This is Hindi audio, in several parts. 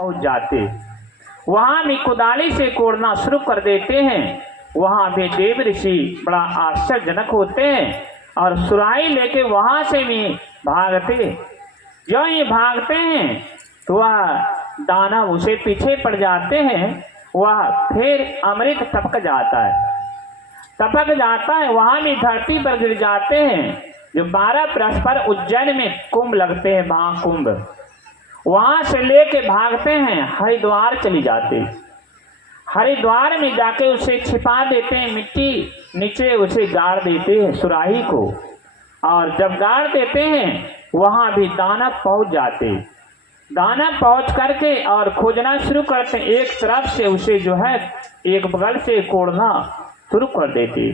पहुंच जाते। वहां भी कुदाली से कोड़ना शुरू कर देते हैं। वहां भी देव ऋषि बड़ा आश्चर्यजनक होते हैं और सुराही लेके वहां से भी भागते। जो ये भागते हैं तो वह दानव उसे पीछे पड़ जाते हैं। वह फिर अमृत टपक जाता है, वहां भी धरती पर गिर जाते हैं। जो 12 बरस पर उज्जैन में कुंभ लगते हैं, महाकुंभ, वहां से लेके भागते हैं, हरिद्वार चली जाते। हरिद्वार में जाके उसे छिपा देते हैं, मिट्टी नीचे उसे गाड़ देते हैं सुराही को। और जब गाड़ देते हैं वहां भी दानव पहुंच जाते। दानव पहुंच करके और खोजना शुरू करते, एक तरफ से उसे जो है एक बगल से कोड़ना शुरू कर देते।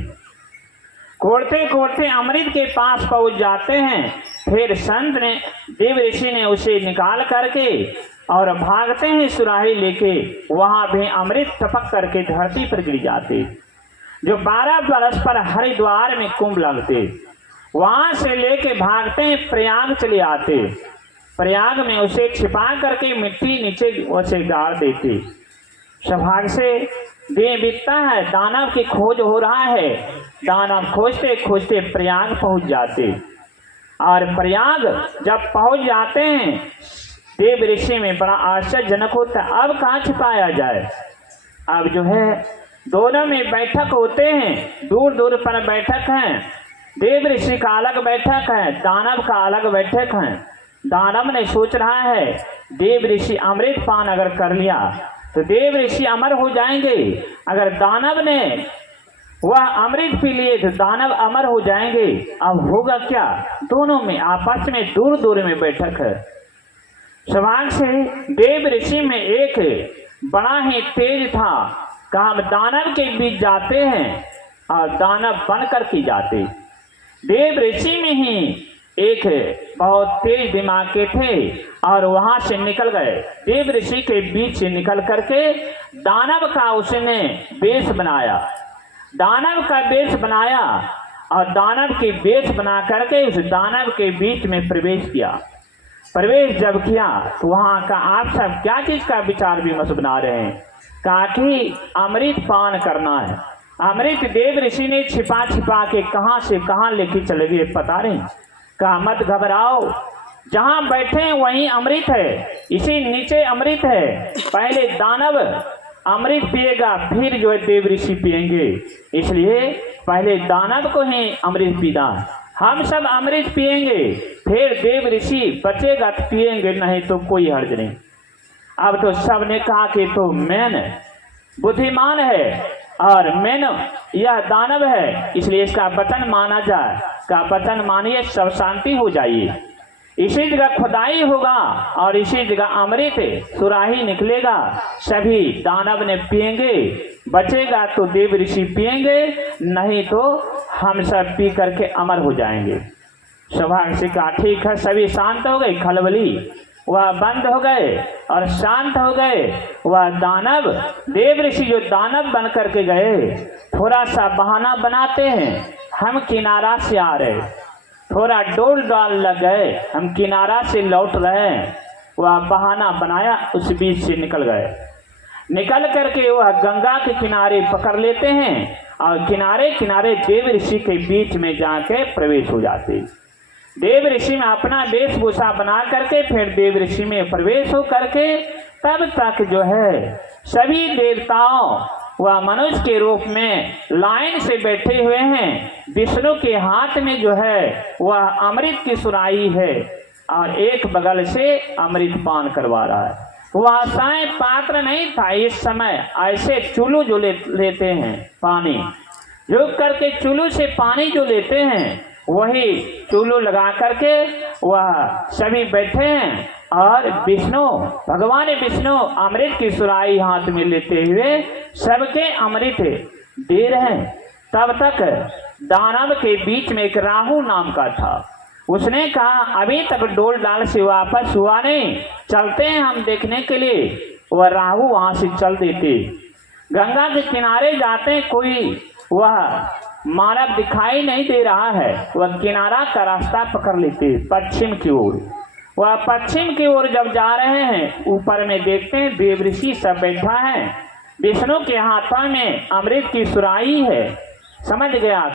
कोड़ते कोड़ते अमृत के पास पहुंच जाते हैं। फिर संत ने, देव ऋषि ने उसे निकाल करके और भागते हैं सुराही लेके। वहां भी अमृत टपक करके धरती पर गिर जाते। जो 12 बरस पर हरिद्वार में कुंभ लगते, वहां से लेके भागते हैं, प्रयाग चले आते। प्रयाग में उसे छिपा करके मिट्टी नीचे उसे गाड़ देते। सौभाग्य से दिन बीतता है, दानव की खोज हो रहा है। दानव खोजते खोजते प्रयाग पहुंच जाते। और प्रयाग जब पहुंच जाते हैं, देव ऋषि में बड़ा आश्चर्यजनक होता है, अब कहाँ छिपाया जाए। अब जो है दोनों में बैठक होते हैं, दूर दूर पर बैठक है। देव ऋषि का अलग बैठक है, दानव का अलग बैठक है। दानव ने सोच रहा है देव ऋषि अमृत पान अगर कर लिया तो देव ऋषि अमर हो जाएंगे। अगर दानव ने वह अमृत पी लिए तो दानव अमर हो जाएंगे। अब होगा क्या, दोनों में आपस में दूर दूर में बैठक है। सौभाग्य से देव ऋषि में एक बड़ा ही तेज था, कहा दानव के बीच जाते हैं और दानव बनकर के जाते। देव ऋषि में ही एक बहुत तेज दिमाग के थे और वहां से निकल गए। देव ऋषि के बीच से निकल करके दानव का उसने वेश बनाया। दानव का वेश बनाया और दानव के वेश बना करके उस दानव के बीच में प्रवेश किया। प्रवेश जब किया तो वहां का आप सब क्या चीज का विचार विमर्श बना रहे हैं। कहा कि अमृत पान करना है। अमृत देव ऋषि ने छिपा छिपा के कहां से कहां लेके चले गए पता नहीं। कहा मत घबराओ, जहां बैठे हैं वहीं अमृत है, इसी नीचे अमृत है। पहले दानव अमृत पिएगा, फिर जो है देव ऋषि पिएंगे, इसलिए पहले दानव को ही अमृत पीना। हम सब अमृत पिएंगे, फिर देव ऋषि बचेगा तो पिएंगे, नहीं तो कोई हर्ज नहीं। अब तो सब ने कहा कि तो मैन बुद्धिमान है और मैंने यह दानव है, इसलिए इसका वचन माना जाए। का वचन मानिए, सब शांति हो जाइए। इसी जगह खुदाई होगा और इसी जगह अमृत सुराही निकलेगा, सभी दानव ने पिएंगे, बचेगा तो देव ऋषि पिएंगे, नहीं तो हम सब पी करके अमर हो जाएंगे। सौभाग्य से कहा ठीक है, सभी शांत हो गए। खलबली वह बंद हो गए और शांत हो गए। वह दानव, देव ऋषि जो दानव बन करके गए, थोड़ा सा बहाना बनाते हैं, हम किनारा से आ रहे, थोड़ा डोल डाल लग गए, हम किनारा से लौट रहे हैं। वह बहाना बनाया, उस बीच से निकल गए। निकल करके वह गंगा के किनारे पकड़ लेते हैं और किनारे किनारे देव ऋषि के बीच में जाके प्रवेश हो जाते। देव ऋषि में अपना वेशभूषा बना करके फिर देव ऋषि में प्रवेश हो करके तब तक जो है सभी देवताओं वह मनुष्य के रूप में लाइन से बैठे हुए हैं। विष्णु के हाथ में जो है वह अमृत की सुराही है और एक बगल से अमृत पान करवा रहा है। वह साय पात्र नहीं था, इस समय ऐसे चुल्लू जो लेते हैं पानी, झुक करके चुल्लू से पानी जो लेते हैं वही चूल्लू लगा करके वह सभी बैठे हैं और विष्णु, भगवान विष्णु अमृत की सुराही हाथ में लेते हुए सबके अमृत दे रहे हैं। तब तक दानव के बीच में एक राहु नाम का था। उसने कहा अभी तक डोल डाल से वापस हुआ नहीं, चलते हैं हम देखने के लिए। वह राहु वहां से चल देते, गंगा के किनारे जाते, कोई वह मानव दिखाई नहीं दे रहा है। वह किनारा का रास्ता पकड़ लेते पश्चिम की ओर। वह पश्चिम की ओर जब जा रहे हैं, ऊपर में देखते हैं देव ऋषि सब बैठा है। विष्णु के हाथों में अमृत की सुराही है। समझ गया।